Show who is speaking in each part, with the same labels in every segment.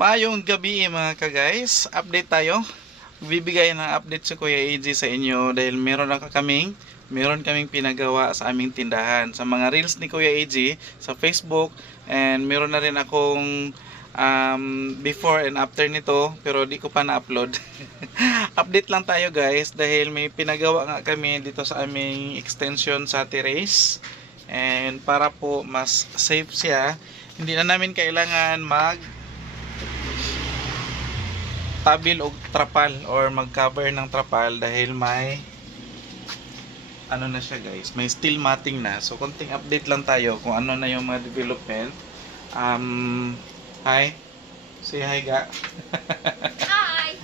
Speaker 1: Maayong gabi mga ka-guys. Update tayo. Bibigay ng update si Kuya AJ sa inyo dahil meron na kaming meron kaming pinagawa sa aming tindahan. Sa mga reels ni Kuya AJ sa Facebook and meron na rin akong um, before and after nito pero di ko pa na-upload. update lang tayo guys dahil may pinagawa nga kami dito sa aming extension sa terrace and para po mas safe siya hindi na namin kailangan mag tabil o trapal or mag-cover ng trapal dahil may ano na siya guys, may steel matting na. So konting update lang tayo kung ano na yung mga development. Um, hi. Say hi ga.
Speaker 2: Hi!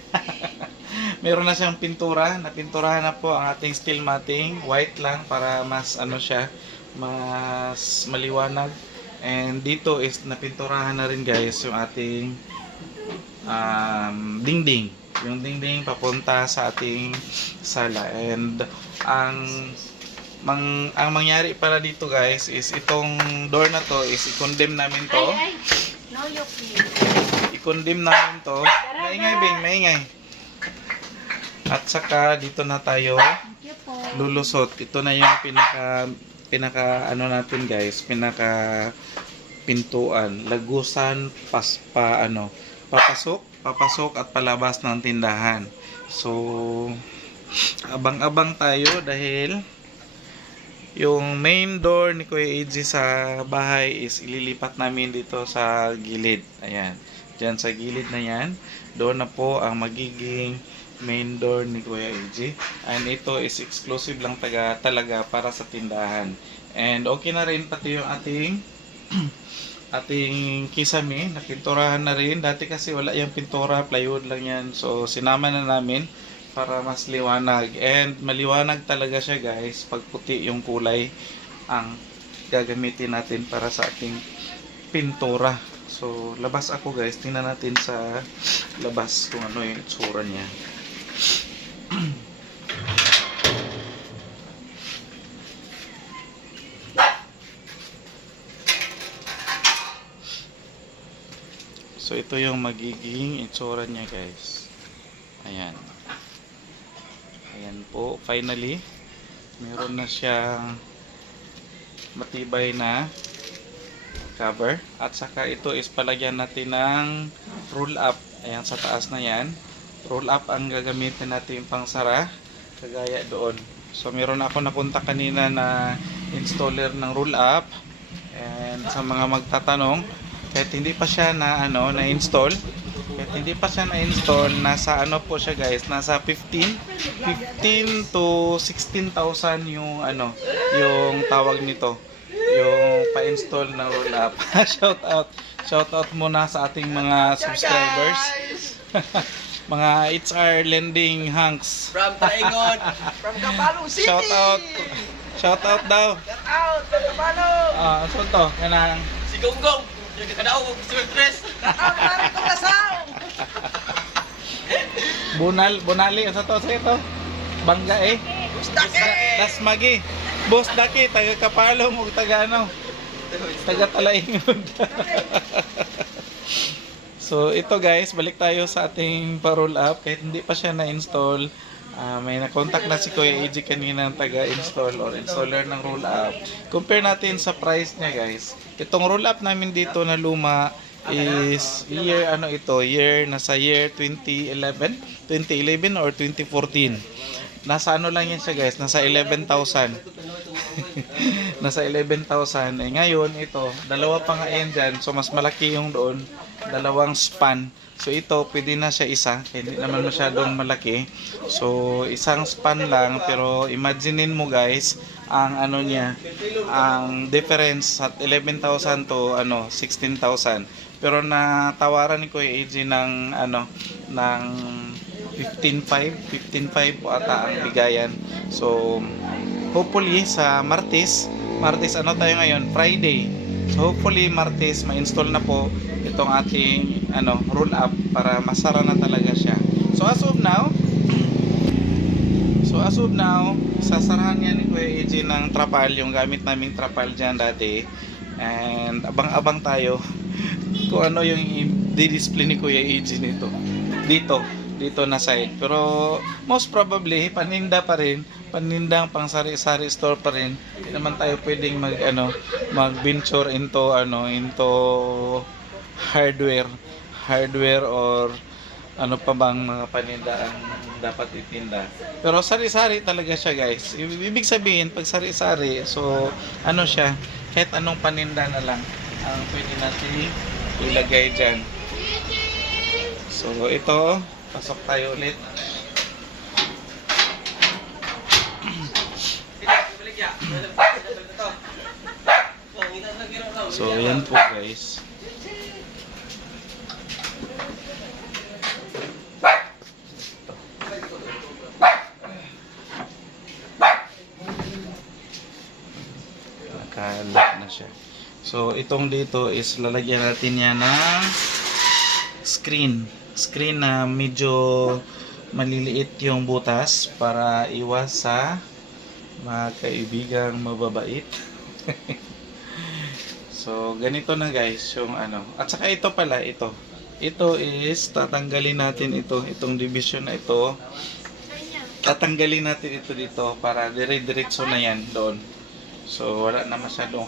Speaker 1: Meron na siyang pintura, napinturahan na po ang ating steel matting, white lang para mas ano siya, mas maliwanag. And dito is napinturahan na rin guys yung ating um, dingding. Yung dingding papunta sa ating sala. And ang mang, ang mangyari pala dito guys is itong door na to is i-condemn namin to.
Speaker 2: Ay, ay! No, you.
Speaker 1: I-condemn namin to. Maingay Bing, maingay. At saka dito na tayo lulusot. Ito na yung pinaka pinaka ano natin guys, pinaka pintuan, lagusan, pas pa ano, papasok, papasok at palabas ng tindahan. So abang-abang tayo dahil yung main door ni Kuya AJ sa bahay is ililipat namin dito sa gilid. Ayan. Diyan sa gilid na yan. Doon na po ang magiging main door ni Kuya AJ. And ito is exclusive lang taga, talaga para sa tindahan. And okay na rin pati yung ating ating kisame, napinturahan na rin. Dati kasi wala yung pintura, plywood lang yan. So sinama na namin para mas liwanag. And maliwanag talaga siya guys pag puti yung kulay ang gagamitin natin para sa ating pintura. So labas ako guys, tingnan natin sa labas kung ano yung itsura niya. ito yung magiging itsura niya guys. Ayan. Ayan po, finally meron na siyang matibay na cover. At saka ito is palagyan natin ng roll up ayan sa taas na yan. Roll up ang gagamitin natin pang sara kagaya doon. So meron ako napunta kanina na installer ng roll up and sa mga magtatanong kahit hindi pa siya na ano na install kahit hindi pa siya na install nasa ano po siya guys? Nasa 15 15 to 16,000 yung ano yung tawag nito. Yung pa-install ng roll up. Shout out. Shout out muna sa ating mga subscribers. mga HR lending hanks
Speaker 3: From Taingon, from Kapalong City.
Speaker 1: shout out. Shout out daw.
Speaker 3: Shout out from Kapalong.
Speaker 1: ah so to? Kanang
Speaker 3: Si Gonggong, yung kakadaw, surprise. Shout out pare ko kasaw.
Speaker 1: bunal bunali sa to sa ito bangga eh
Speaker 3: Gustake.
Speaker 1: Das magi. Boss Daki, taga Kapalong ug taga ano, taga Talaingod. so ito guys, balik tayo sa ating pa-roll up kahit hindi pa siya na-install. Ah, may na-contact na si Kuya AJ kanina ng taga-install or installer ng roll up. Compare natin sa price niya guys. Itong roll up namin dito na luma is year ano ito, year nasa year 2011, 2011 or 2014 nasa ano lang yan siya guys, nasa 11,000. nasa 11,000. Eh ngayon, ito, dalawa pa nga yan. So mas malaki yung doon. Dalawang span. So ito, pwede na siya isa. Hindi naman masyadong malaki. So isang span lang. Pero imaginein mo guys, ang ano niya, ang difference at 11,000 to ano, 16,000. Pero natawaran ni Kuya AJ ng ano, ng 15.5 15.5 po ata ang bigayan so hopefully sa Martes Martes ano tayo ngayon Friday so hopefully Martes ma-install na po itong ating ano roll up para masara na talaga siya so as of now so as of now sasarahan niya ni Kuya AJ ng trapal yung gamit naming trapal dyan dati and abang-abang tayo kung ano yung i- di-display ni Kuya AJ nito. Dito, dito na side. Pero most probably paninda pa rin, panindang pang sari-sari store pa rin. Hindi naman tayo pwedeng mag ano, mag-venture into ano, into hardware, hardware or ano pa bang mga paninda ang dapat itinda. Pero sari-sari talaga siya guys. Ibig sabihin, pag sari-sari, so ano siya, kahit anong paninda na lang ang pwede natin ilagay dyan. So ito, pasok tayo ulit. So yan po guys. Nakalock na siya. So, itong dito is lalagyan natin yan ng screen. Screen na medyo maliliit yung butas para iwas sa mga kaibigang mababait. so, ganito na guys yung ano. At saka ito pala, ito. Ito is tatanggalin natin ito, itong division na ito. Tatanggalin natin ito dito para dire-diretso na yan doon. So, wala na masyadong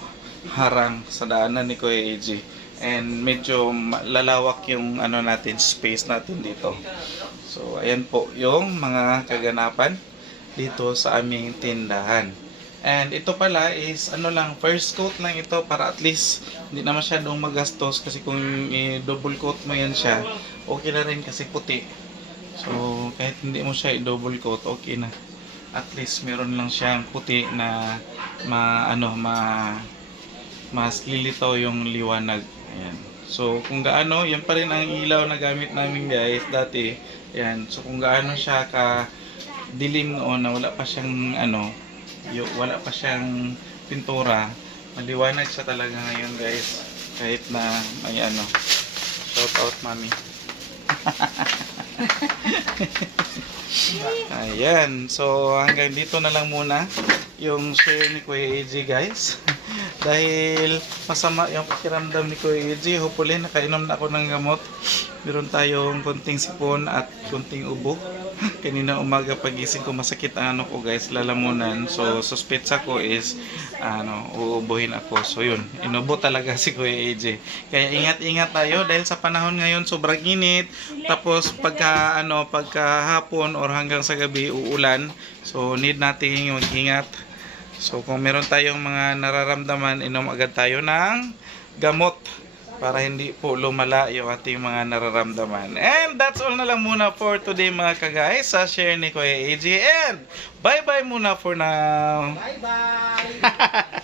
Speaker 1: harang sa daanan ni Kuya AJ. And medyo lalawak yung ano natin, space natin dito. So, ayan po yung mga kaganapan dito sa aming tindahan. And ito pala is ano lang, first coat lang ito para at least hindi na masyadong magastos kasi kung i-double coat mo yan siya, okay na rin kasi puti. So, kahit hindi mo siya i-double coat, okay na. At least meron lang siyang puti na ma ano ma mas lilitaw yung liwanag. Ayan. So kung gaano, yan pa rin ang ilaw na gamit namin guys dati. Ayan. So kung gaano siya ka dilim noon na wala pa siyang ano, yung, wala pa siyang pintura, maliwanag siya talaga ngayon guys. Kahit na may ano. Shout out mami. Ayan. So, hanggang dito na lang muna yung share ni Kuya AJ, guys. Dahil masama yung pakiramdam ni Kuya AJ. Hopefully, nakainom na ako ng gamot. Meron tayong konting sipon at konting ubo. Kanina umaga pagising ko masakit ang ano ko guys, lalamunan. So, suspetsa ko is ano, uubuhin ako. So, yun. Inubo talaga si Kuya AJ. Kaya ingat-ingat tayo dahil sa panahon ngayon sobrang init. Tapos pagka ano, pagka hapon or hanggang sa gabi uulan. So, need nating mag-ingat. So, kung meron tayong mga nararamdaman, inom agad tayo ng gamot para hindi po lumala yung ating mga nararamdaman. And that's all na lang muna for today mga kagay sa share ni Kuya AJ. And bye-bye muna for now.
Speaker 3: Bye-bye!